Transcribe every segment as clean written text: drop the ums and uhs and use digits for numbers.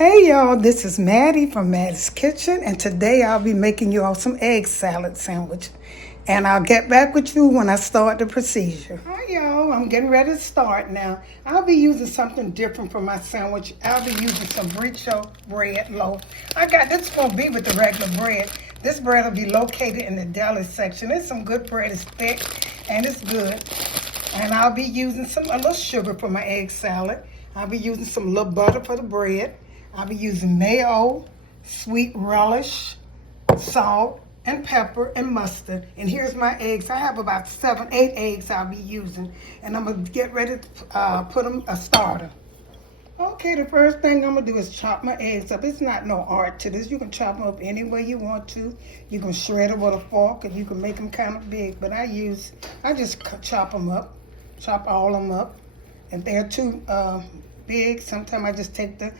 Hey y'all, this is Mattie from Mattie's Kitchen, and today I'll be making you all some egg salad sandwich. And I'll get back with you when I start the procedure. Hi y'all, I'm getting ready to start now. I'll be using something different for my sandwich. I'll be using some brioche bread loaf. This won't be with the regular bread. This bread will be located in the deli section. It's some good bread, it's thick and it's good. And I'll be using a little sugar for my egg salad. I'll be using some little butter for the bread. I'll be using mayo, sweet relish, salt, and pepper, and mustard. And here's my eggs. I have about 7, 8 eggs I'll be using. And I'm going to get ready to put them a starter. Okay, the first thing I'm going to do is chop my eggs up. It's not no art to this. You can chop them up any way you want to. You can shred them with a fork, or you can make them kind of big. But I just chop them up, chop all of them up. If they're too big, sometimes I just take the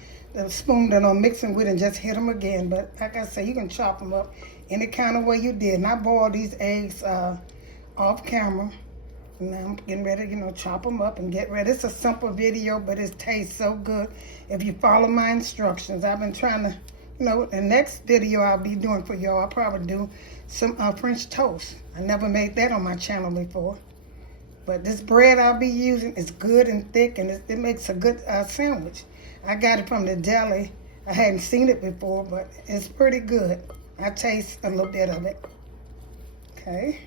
spoon that I'm mixing with and just hit them again. But like I say, you can chop them up any kind of way you did. And I boiled these eggs off camera. And now I'm getting ready to, chop them up and get ready. It's a simple video, but it tastes so good if you follow my instructions. I've been trying to, the next video I'll be doing for y'all, I'll probably do some French toast. I never made that on my channel before. But this bread I'll be using is good and thick, and it makes a good sandwich. I got it from the deli. I hadn't seen it before, but it's pretty good. I taste a little bit of it. Okay.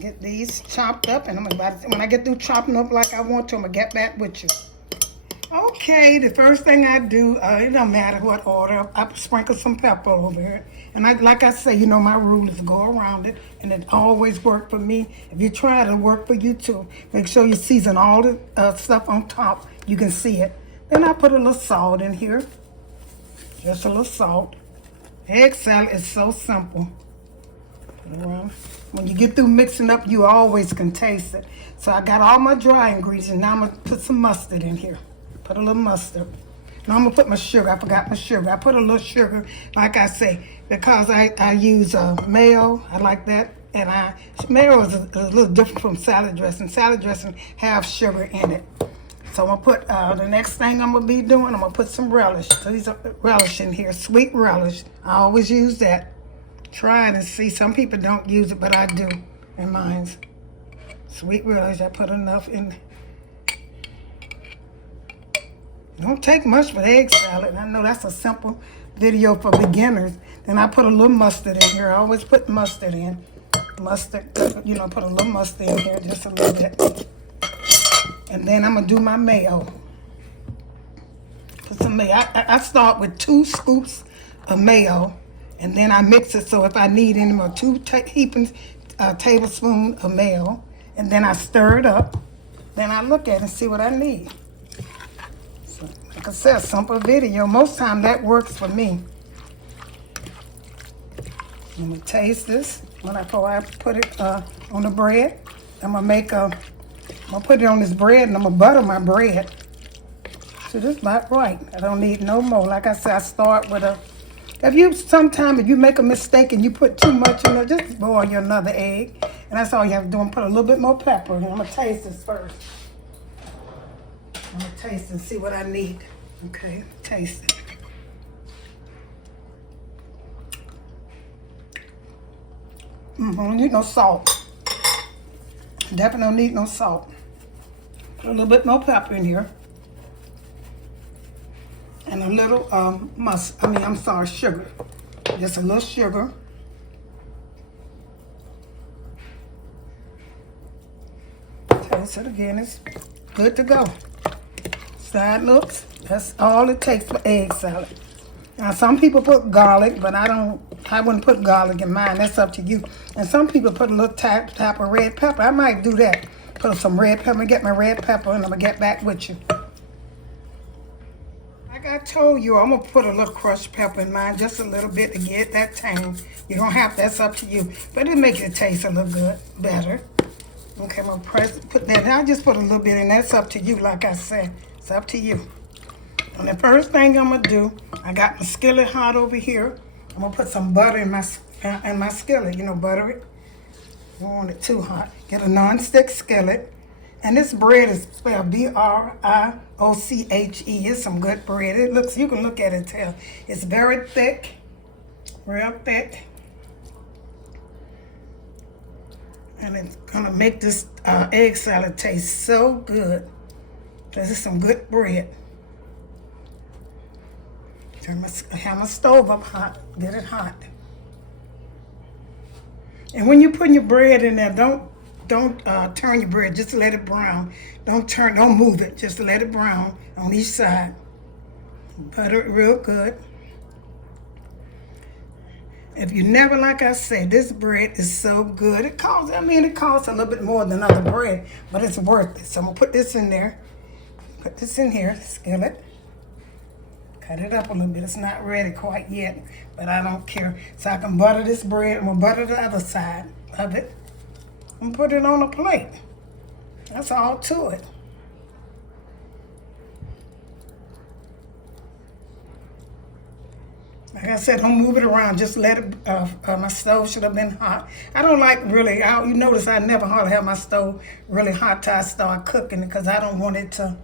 Get these chopped up, and when I get through chopping up like I want to, I'm going to get back with you. Okay, the first thing I do, it don't matter what order, I sprinkle some pepper over it. And like I say, my rule is go around it, and it always worked for me. If you try it, it'll work for you too. Make sure you season all the stuff on top. You can see it. Then I put a little salt in here. Just a little salt. Egg salad is so simple. Put it around. When you get through mixing up, you always can taste it. So I got all my dry ingredients. Now I'm going to put some mustard in here. Put a little mustard. Now I'm going to put my sugar. I forgot my sugar. I put a little sugar, like I say, because I use mayo. I like that. And mayo is a little different from salad dressing. Salad dressing have sugar in it. So I'm going to put, the next thing I'm going to be doing, I'm going to put some relish. So these are relish in here, sweet relish. I always use that. Try it and see. Some people don't use it, but I do in mine. Sweet relish, I put enough in. Don't take much for egg salad. I know that's a simple video for beginners. Then I put a little mustard in here. I always put mustard in. Mustard, put a little mustard in here, just a little bit. And then I'm going to do my mayo. Put some mayo. I start with 2 scoops of mayo, and then I mix it so if I need any more, 2 heaping tablespoons of mayo. And then I stir it up. Then I look at it and see what I need. So, like I said, simple video. Most time that works for me. Let me taste this. Before I put it on the bread, I'm gonna put it on this bread, and I'm gonna butter my bread. So this is about right. I don't need no more. Like I said, I start with if you make a mistake and you put too much in it, just boil you another egg. And that's all you have to do. And put a little bit more pepper. And I'm gonna taste this first. I'm gonna taste and see what I need. Okay, taste it. I don't need no salt. Definitely don't need no salt. Put a little bit more pepper in here. And a little sugar. Just a little sugar. Taste it again. It's good to go. Side looks. That's all it takes for egg salad. Now some people put garlic, but I wouldn't put garlic in mine. That's up to you. And some people put a little tap of red pepper. I might do that. Put some red pepper, get my red pepper, and I'm going to get back with you. Like I told you, I'm going to put a little crushed pepper in mine, just a little bit to get that tang. You don't have to, that's up to you. But it makes it taste a little good, better. Okay, I'm going to put that. I'll just put a little bit in. That's up to you, like I said. It's up to you. And the first thing I'm going to do, I got my skillet hot over here. I'm going to put some butter in my skillet. Butter it. I don't want it too hot. Get a non-stick skillet. And this bread is spelled brioche. It's some good bread. It looks, you can look at it and tell. It's very thick, real thick. And it's gonna make this egg salad taste so good. This is some good bread. Have my stove up hot, get it hot. And when you're putting your bread in there, don't turn your bread, just let it brown. Don't move it, just let it brown on each side. Butter it real good. If you never, like I said, this bread is so good. It costs a little bit more than other bread, but it's worth it. So I'm gonna put this in there. Put this in here, skillet. Cut it up a little bit. It's not ready quite yet, but I don't care. So I can butter this bread. I'm gonna butter the other side of it and put it on a plate. That's all to it. Like I said, don't move it around. Just let it, my stove should have been hot. I don't like really, you notice I never hardly have my stove really hot till I start cooking it because I don't want it to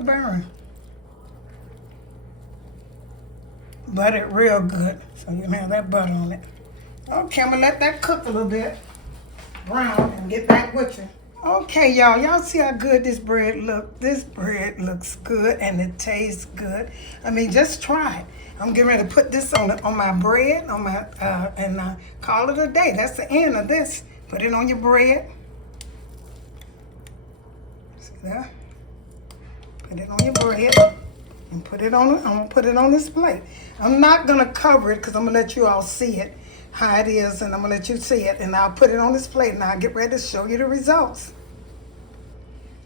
burn. Butter it real good so you can have that butter on it. Okay, I'm gonna let that cook a little bit, brown, and get back with you. Okay, y'all see how good this bread look? This bread looks good and it tastes good. I mean, just try it. I'm getting ready to put this on my bread, and call it a day. That's the end of this. Put it on your bread. See that? Put it on your bread and put it on. I'm gonna put it on this plate. I'm not gonna cover it because I'm gonna let you all see it how it is, and I'm gonna let you see it, and I'll put it on this plate, and I'll get ready to show you the results.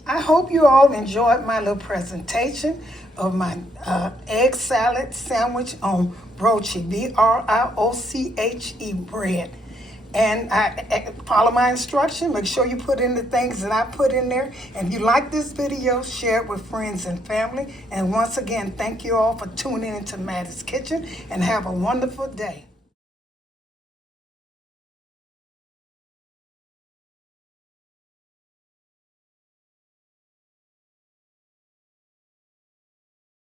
I hope you all enjoyed my little presentation of my egg salad sandwich on brioche, brioche bread. And follow my instruction. Make sure you put in the things that I put in there. And if you like this video, share it with friends and family. And once again, thank you all for tuning into Mattie's Kitchen, and have a wonderful day.